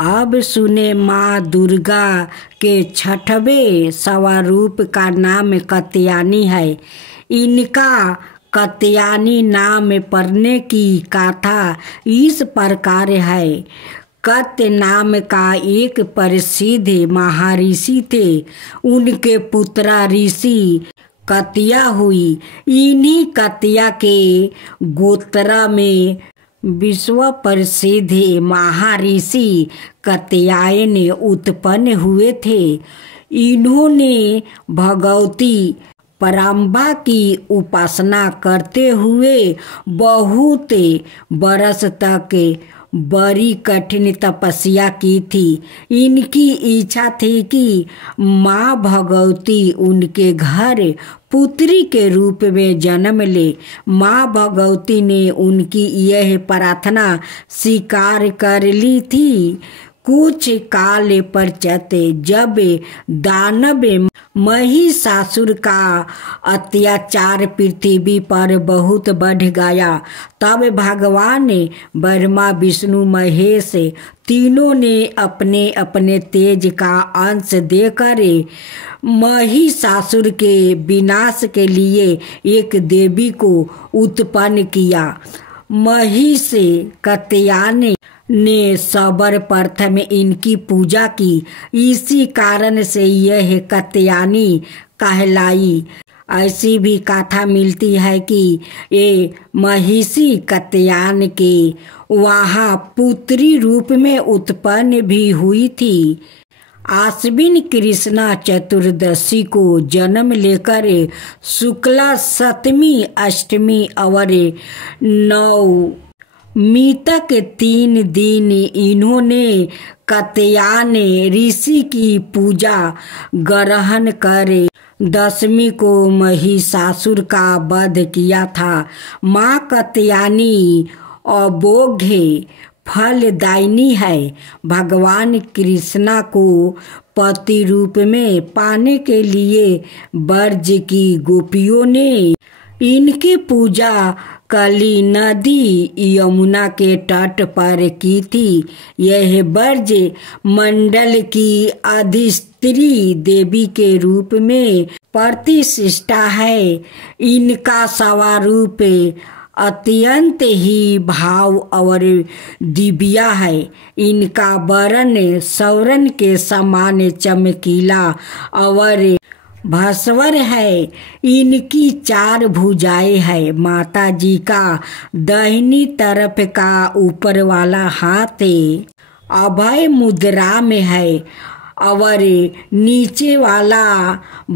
अब सुने माँ दुर्गा के छठवें स्वरूप का नाम कात्यायनी है। इनका कात्यायनी नाम पड़ने की कथा इस प्रकार है। कात्य नाम का एक प्रसिद्ध महर्षि थे। उनके पुत्र ऋषि कात्या हुई। इन्हीं कात्या के गोत्र में विश्व प्रसिद्ध महर्षि कात्यायन उत्पन्न हुए थे। इन्होंने भगवती पराम्बा की उपासना करते हुए बहुत बरस तक बड़ी कठिन तपस्या की थी। इनकी इच्छा थी कि माँ भगवती उनके घर पुत्री के रूप में जन्म ले। माँ भगवती ने उनकी यह प्रार्थना स्वीकार कर ली थी। कुछ काल पश्चात जब दानव महिषासुर का अत्याचार पृथ्वी पर बहुत बढ़ गया, तब भगवान ब्रह्मा विष्णु महेश तीनों ने अपने अपने तेज का अंश देकर महिषासुर के विनाश के लिए एक देवी को उत्पन्न किया। महिष कात्यायन ने सर्वप्रथम इनकी पूजा की। इसी कारण से यह कात्यायनी कहलाई। ऐसी भी कथा मिलती है कि ये महिषी कात्यायन के वहाँ पुत्री रूप में उत्पन्न भी हुई थी। आश्विन कृष्णा चतुर्दशी को जन्म लेकर शुक्ला सप्तमी अष्टमी और नवमी तक 3 दिन इन्होंने कात्यायन ऋषि की पूजा ग्रहण कर दशमी को महिषासुर का वध किया था। माँ कात्यायनी अभोग्य फलदायिनी है। भगवान कृष्णा को पति रूप में पाने के लिए ब्रज की गोपियों ने इनकी पूजा काली नदी यमुना के तट पर की थी। यह ब्रज मंडल की अधिष्ठात्री देवी के रूप में प्रतिष्ठा है। इनका स्वरूप अत्यंत ही भाव और दिव्या है। इनका वर्ण सौरन के समान चमकीला और भास्वर है। इनकी 4 भुजाएं है। माता जी का दाहिनी तरफ का ऊपर वाला हाथ अभय मुद्रा में है और नीचे वाला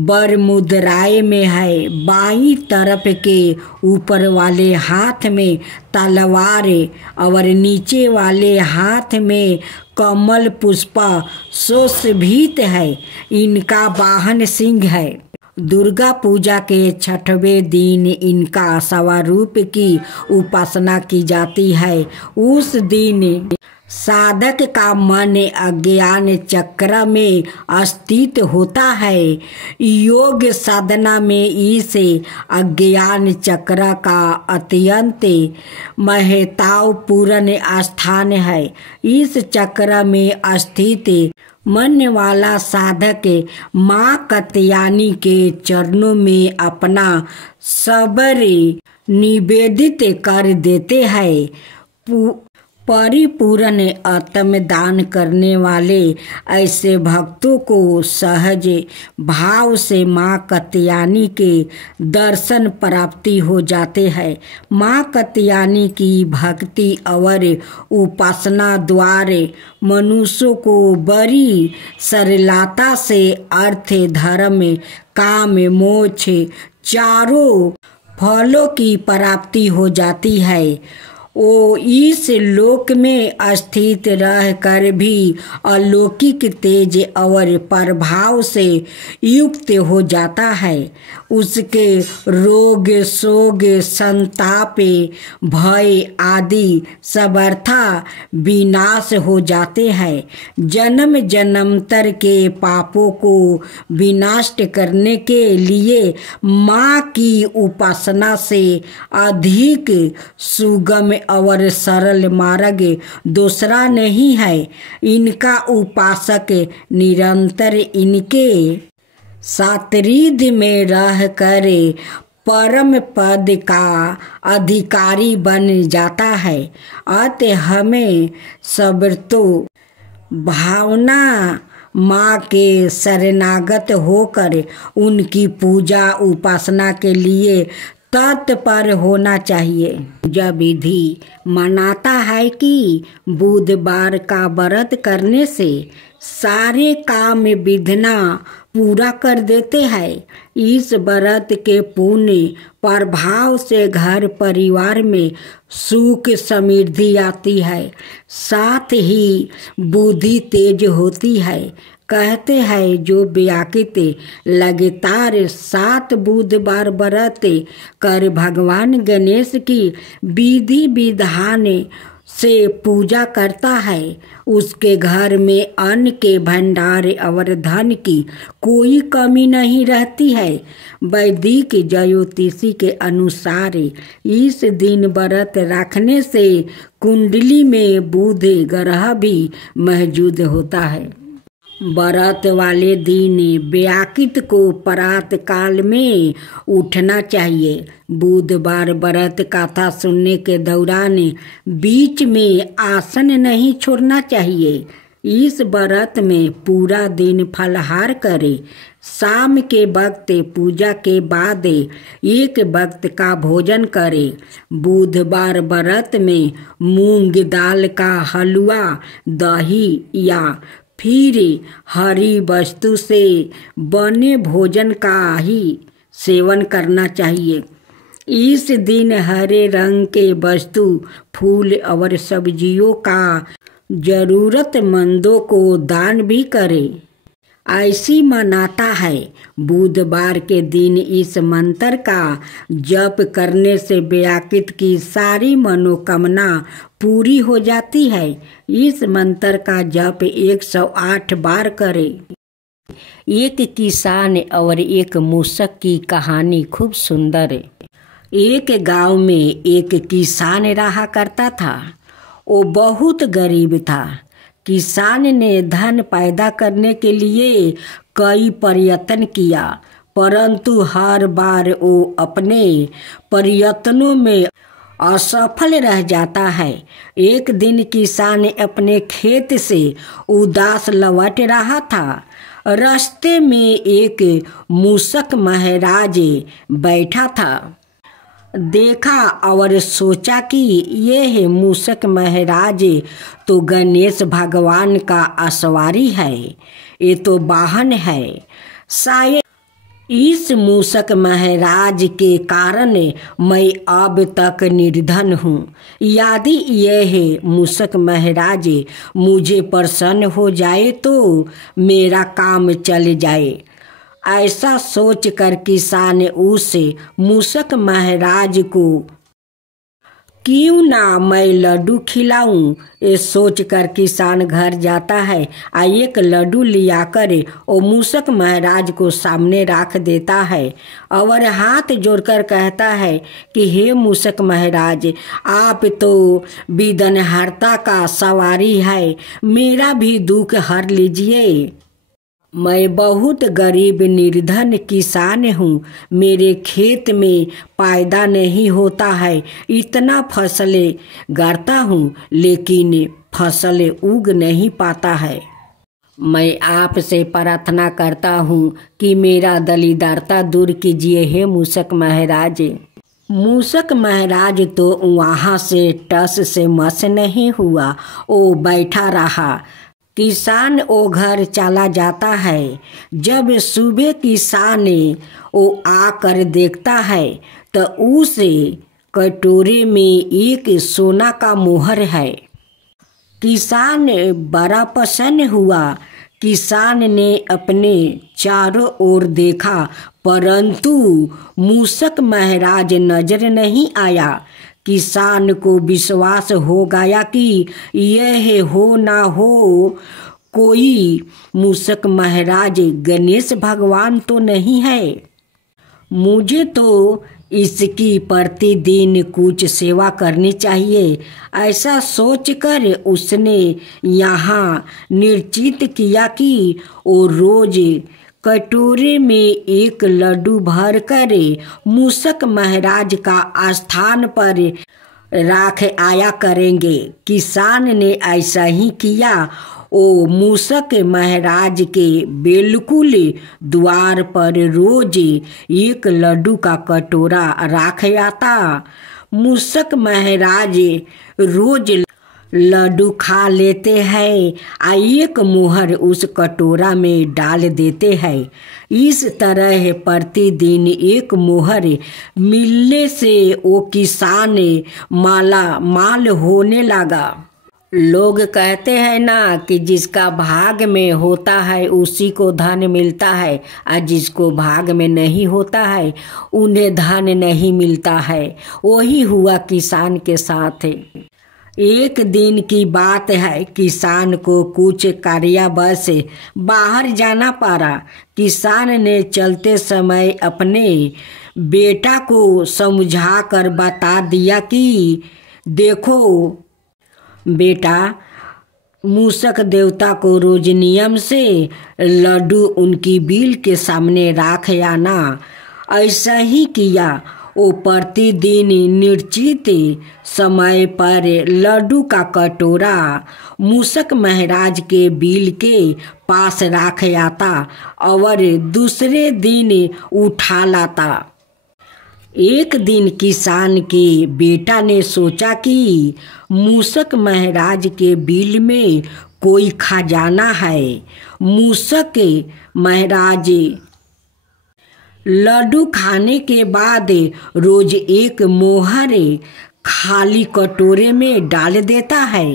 वर मुद्राए में है। बाईं तरफ के ऊपर वाले हाथ में तलवार और नीचे वाले हाथ में कमल पुष्प सुशोभित है। इनका वाहन सिंह है। दुर्गा पूजा के 6वें दिन इनका स्वरूप की उपासना की जाती है। उस दिन साधक का मन अज्ञान चक्र में स्थित होता है। योग साधना में इस अज्ञान चक्र का अत्यंत महत्वपूर्ण स्थान है। इस चक्र में स्थित मन वाला साधक माँ कात्यायनी के चरणों में अपना सबर निवेदित कर देते हैं। परिपूर्ण आत्मदान करने वाले ऐसे भक्तों को सहज भाव से माँ कात्यायनी के दर्शन प्राप्ति हो जाते हैं। माँ कात्यायनी की भक्ति और उपासना द्वारा मनुष्यों को बड़ी सरलता से अर्थ धर्म काम मोक्ष चारों फलों की प्राप्ति हो जाती है। वो इस लोक में स्थित रहकर भी अलौकिक तेज और प्रभाव से युक्त हो जाता है। उसके रोग शोक संताप भय आदि समर्था विनाश हो जाते हैं। जन्म जन्मांतर के पापों को विनाश करने के लिए माँ की उपासना से अधिक सुगम और सरल मार्ग दूसरा नहीं है। इनका उपासक निरंतर इनके सातरिद में रह कर परम पद का अधिकारी बन जाता है। अतः हमें सबर्तो भावना माँ के शरणागत होकर उनकी पूजा उपासना के लिए तत्पर होना चाहिए। पूजा विधि मनाता है कि बुधवार का व्रत करने से सारे काम विघ्ना पूरा कर देते हैं। इस व्रत के पुण्य प्रभाव से घर परिवार में सुख समृद्धि आती है, साथ ही बुद्धि तेज होती है। कहते हैं जो व्याकृत लगातार 7 बुधवार व्रत कर भगवान गणेश की विधि विधान से पूजा करता है, उसके घर में अन्न के भंडार और धन की कोई कमी नहीं रहती है। वैदिक ज्योतिषी के अनुसार इस दिन व्रत रखने से कुंडली में बुध ग्रह भी मौजूद होता है। व्रत वाले दिन व्याकृत को प्रातः काल में उठना चाहिए। बुधवार व्रत कथा सुनने के दौरान बीच में आसन नहीं छोड़ना चाहिए। इस व्रत में पूरा दिन फलाहार करें। शाम के वक्त पूजा के बाद एक वक्त का भोजन करें। बुधवार व्रत में मूंग दाल का हलवा, दही या फिर हरी वस्तु से बने भोजन का ही सेवन करना चाहिए। इस दिन हरे रंग के वस्तु, फूल और सब्जियों का जरूरतमंदों को दान भी करें। ऐसी मनाता है बुधवार के दिन इस मंत्र का जप करने से व्याकृत की सारी मनोकामना पूरी हो जाती है। इस मंत्र का जप 108 बार करें। एक किसान और एक मूषक की कहानी खूब सुंदर है। एक गांव में एक किसान रहा करता था। वो बहुत गरीब था। किसान ने धन पैदा करने के लिए कई प्रयत्न किया, परंतु हर बार वो अपने प्रयत्नों में असफल रह जाता है। एक दिन किसान अपने खेत से उदास लौट रहा था। रास्ते में एक मूषक महाराज बैठा था। देखा और सोचा कि यह मूषक महाराज तो गणेश भगवान का असवारी है, ये तो वाहन है। शायद इस मूषक महाराज के कारण मैं अब तक निर्धन हूँ। यदि यह मूषक महाराज मुझे प्रसन्न हो जाए तो मेरा काम चल जाए। ऐसा सोचकर किसान उस मूषक महाराज को क्यों ना मैं लड्डू खिलाऊं, ये सोचकर किसान घर जाता है। एक लड्डू लियाकर वो मूषक महाराज को सामने रख देता है और हाथ जोड़कर कहता है कि हे मूषक महाराज, आप तो विघ्नहर्ता का सवारी है, मेरा भी दुख हर लीजिए। मैं बहुत गरीब निर्धन किसान हूँ। मेरे खेत में पैदा नहीं होता है। इतना फसलें गाड़ता हूँ लेकिन फसल उग नहीं पाता है। मैं आपसे प्रार्थना करता हूँ कि मेरा दरिद्रता दूर कीजिए हे मूषक महाराज। मूषक महाराज तो वहाँ से टस से मस नहीं हुआ, वो बैठा रहा। किसान वो घर चला जाता है। जब सुबह किसान वो आकर देखता है तो उस कटोरे में एक सोना का मोहर है। किसान बड़ा प्रसन्न हुआ। किसान ने अपने चारों ओर देखा परंतु मूषक महाराज नजर नहीं आया। किसान को विश्वास हो गया कि यह हो ना हो कोई मूषक महाराज गणेश भगवान तो नहीं है। मुझे तो इसकी प्रतिदिन कुछ सेवा करनी चाहिए। ऐसा सोचकर उसने यहाँ निश्चित किया कि वो रोज कटोरे में एक लड्डू भर कर मूषक महाराज का स्थान पर राख आया करेंगे। किसान ने ऐसा ही किया। वो मूषक महाराज के बिल्कुल द्वार पर रोज एक लड्डू का कटोरा रख आता। मूषक महाराज रोज लड्डू खा लेते हैं और एक मोहर उस कटोरा में डाल देते हैं। इस तरह प्रतिदिन एक मोहर मिलने से वो किसान माला माल होने लगा। लोग कहते हैं ना कि जिसका भाग में होता है उसी को धन मिलता है, और जिसको भाग में नहीं होता है उन्हें धन नहीं मिलता है। वही हुआ किसान के साथ। एक दिन की बात है, किसान को कुछ कार्यवश बाहर जाना पड़ा। किसान ने चलते समय अपने बेटा को समझा कर बता दिया कि देखो बेटा, मूषक देवता को रोज नियम से लड्डू उनकी बिल के सामने रख आना। ऐसा ही किया। वो प्रतिदिन निश्चित समय पर लड्डू का कटोरा मूषक महाराज के बिल के पास रख आता और दूसरे दिन उठा लाता। एक दिन किसान के बेटा ने सोचा कि मूषक महाराज के बिल में कोई खजाना है। मूषक महाराज लड्डू खाने के बाद रोज एक मोहर खाली कटोरे में डाल देता है।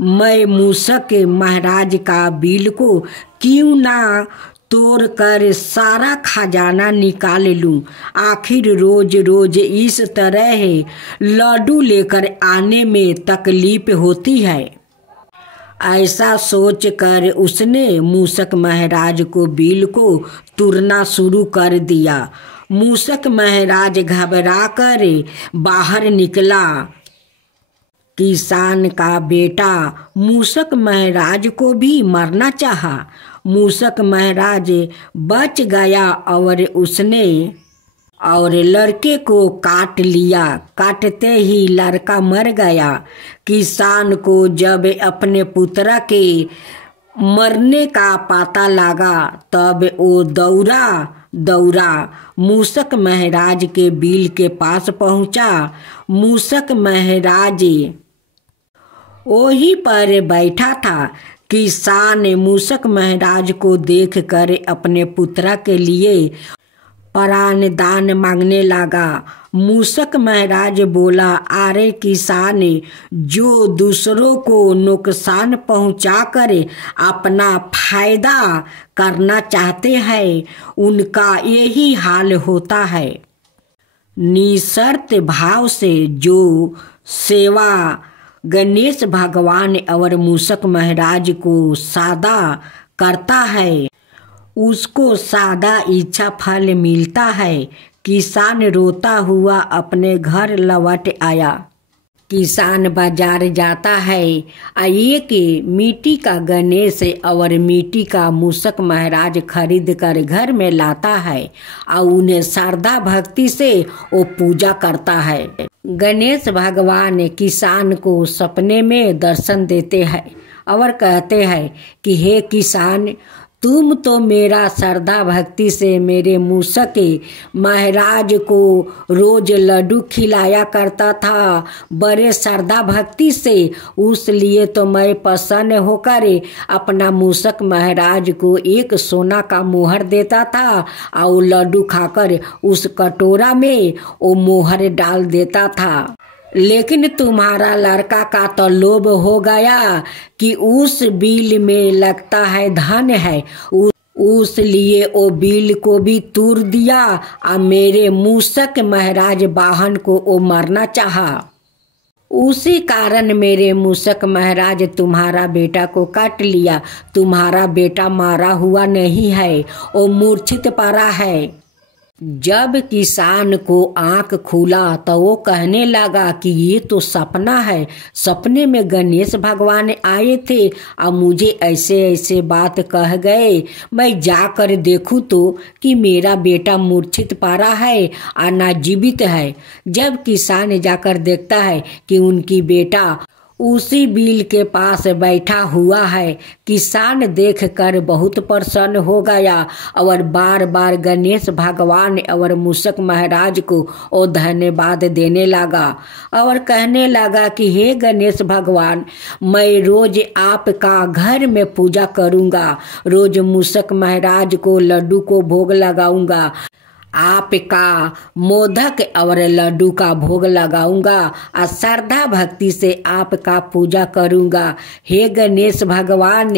मैं मूषक महाराज का बिल को क्यों ना तोड़ कर सारा खजाना निकाल लूं। आखिर रोज रोज इस तरह लड्डू लेकर आने में तकलीफ होती है। ऐसा सोचकर उसने मूषक महाराज को बिल को तुरना शुरू कर दिया। मूषक महाराज घबरा कर बाहर निकला। किसान का बेटा मूषक महाराज को भी मारना चाहा। मूषक महाराज बच गया और लड़के को काट लिया। काटते ही लड़का मर गया। किसान को जब अपने पुत्र के मरने का पता लगा तब वो दौड़ा मूषक महाराज के बिल के पास पहुंचा। मूषक महाराज वहीं पर बैठा था। किसान मूषक महाराज को देखकर अपने पुत्र के लिए प्राण दान मांगने लगा। मूषक महाराज बोला, अरे किसान, जो दूसरों को नुकसान पहुंचाकर अपना फायदा करना चाहते हैं उनका यही हाल होता है। निस्वार्थ भाव से जो सेवा गणेश भगवान और मूषक महाराज को सादा करता है उसको सादा इच्छा फल मिलता है। किसान रोता हुआ अपने घर लौट आया। किसान बाजार जाता है, एक मिट्टी का गणेश और मिट्टी का मूषक महाराज खरीद कर घर में लाता है और उन्हें श्रद्धा भक्ति से वो पूजा करता है। गणेश भगवान किसान को सपने में दर्शन देते हैं और कहते हैं कि हे किसान, तुम तो मेरा श्रद्धा भक्ति से मेरे मूषक महाराज को रोज लड्डू खिलाया करता था, बड़े श्रद्धा भक्ति से। उसलिए तो मैं प्रसन्न होकर अपना मूषक महाराज को एक सोना का मोहर देता था और लड्डू खाकर उस कटोरा में वो मोहर डाल देता था। लेकिन तुम्हारा लड़का का तो लोभ हो गया कि उस बिल में लगता है धन है, उसलिए वो बिल को भी तोड़ दिया और मेरे मूषक महाराज वाहन को वो मारना चाहा। उसी कारण मेरे मूषक महाराज तुम्हारा बेटा को काट लिया। तुम्हारा बेटा मारा हुआ नहीं है, वो मूर्छित पड़ा है। जब किसान को आंख खुला तो वो कहने लगा कि ये तो सपना है। सपने में गणेश भगवान आए थे और मुझे ऐसे ऐसे बात कह गए। मैं जाकर देखूं तो कि मेरा बेटा मूर्छित पड़ा है और ना जीवित है। जब किसान जाकर देखता है कि उनकी बेटा उसी बिल के पास बैठा हुआ है, किसान देखकर बहुत प्रसन्न हो गया और बार बार गणेश भगवान और मूषक महाराज को वो धन्यवाद देने लगा और कहने लगा कि हे गणेश भगवान, मैं रोज आपका घर में पूजा करूँगा, रोज मूषक महाराज को लड्डू को भोग लगाऊंगा, आपका मोदक और लड्डू का भोग लगाऊंगा और श्रद्धा भक्ति से आपका पूजा करूंगा, हे गणेश भगवान।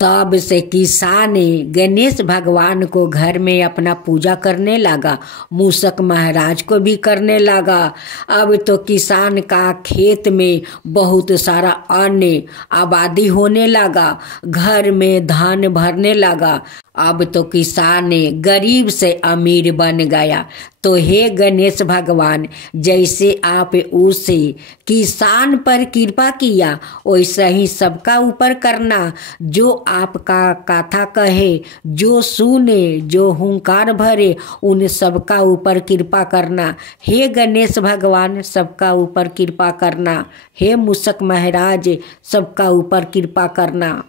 तब से किसान गणेश भगवान को घर में अपना पूजा करने लगा, मूषक महाराज को भी करने लगा। अब तो किसान का खेत में बहुत सारा अन्न आबादी होने लगा, घर में धान भरने लगा। अब तो किसान गरीब से अमीर बन गया। तो हे गणेश भगवान, जैसे आप उसे किसान पर कृपा किया वैसा ही सबका ऊपर करना। जो आपका कथा कहे, जो सुने, जो हुंकार भरे, उन सबका ऊपर कृपा करना। हे गणेश भगवान, सबका ऊपर कृपा करना। हे मूषक महाराज, सबका ऊपर कृपा करना।